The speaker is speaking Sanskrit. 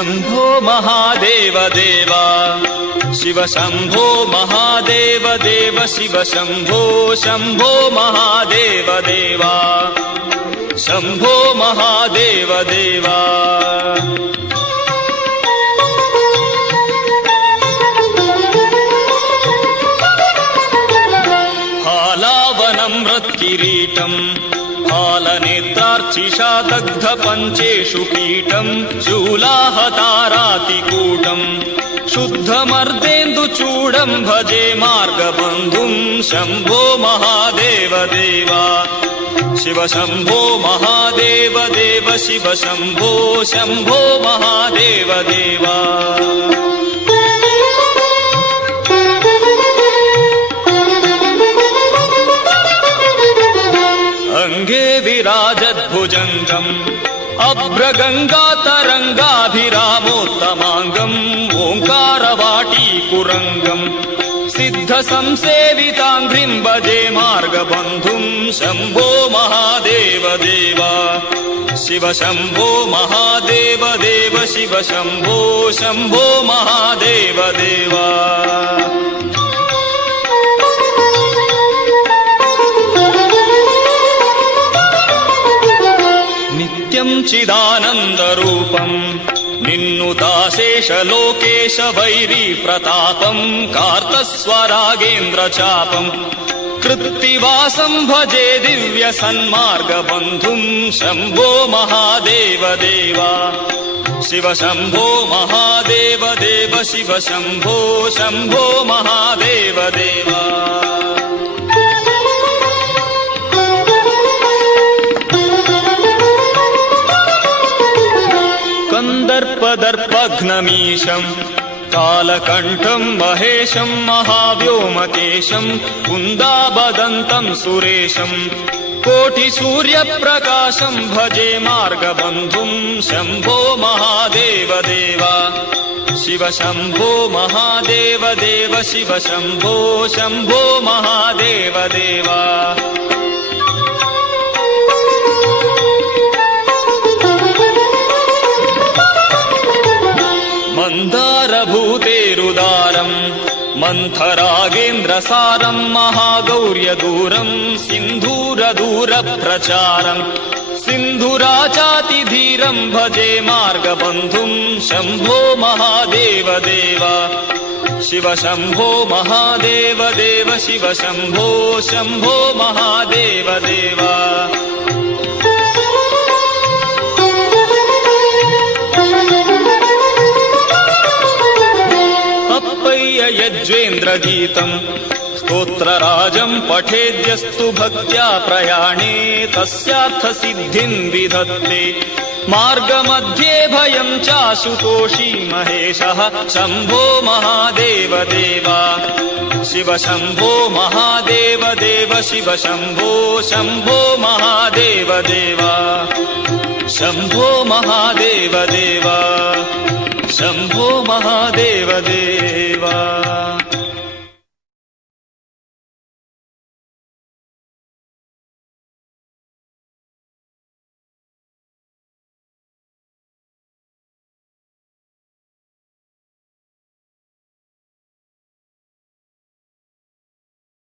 शम्भो महादेव देव शिव शम्भो महादेव देव शिव शम्भो शम्भो महादेव देव शम्भो महादेव देव हालावनम्रत्किरीटम् हालनेत्रार्चिषा दग्ध पञ्चेषु पीठम् शूलाहतारातिकूटम् शुद्धमर्देन्दुचूडम् भजे मार्गबन्धुम् शम्भो महादेव देव शिव शम्भो महादेव देव शिव शम्भो शम्भो महादेव देव अंगे विराजद्भुजङ्गम् अभ्रगङ्गातरङ्गाभिरामोत्तमाङ्गम् ओङ्कारवाटीकुरङ्गम् सिद्धसंसेविताङ्घ्रिम् भजे मार्गबन्धुम् शम्भो महादेव देव शिव शम्भो महादेव देव शिव शम्भो शम्भो महादेव देव नित्यं चिदानन्दरूपम् निन्नुताशेष लोकेश वैरी प्रतापम् कार्तस्वरागेन्द्रचापम् कृत्तिवासम् भजे दिव्य सन्मार्गबन्धुम् शम्भो महादेव देव शिव शम्भो महादेव देव शिव शम्भो शम्भो महादेव देव कंदर्पदर्पघ्नमीशम् कालकण्ठम् महेशम् महाव्योमकेशम् कुन्दाबदन्तम् सुरेशम् कोटिसूर्यप्रकाशम् भजे मार्गबन्धुम् शम्भो महादेव देव शिव शम्भो महादेव देव शिव शम्भो शम्भो महादेव देव मन्दारभूतेरुदारम् मन्थरागेन्द्रसारम् महागौर्यदूरम् सिन्धूरदूरप्रचारम् सिन्धुराचातिधीरम् भजे मार्गबन्धुम् शम्भो महादेव देव शिव शम्भो महादेव देव शिव शम्भो शम्भो महादेव देव यज्वेन्द्रगीतम् स्तोत्रराजम् पठेद्यस्तु भक्त्या प्रयाणे तस्यार्थसिद्धिम् विधत्ते मार्गमध्ये भयम् चाशुतोषी महेशः शम्भो महादेव देव शिव शम्भो महादेव देव शिव शम्भो शम्भो महादेव देव शम्भो महादेव देव शम्भो महादेव देव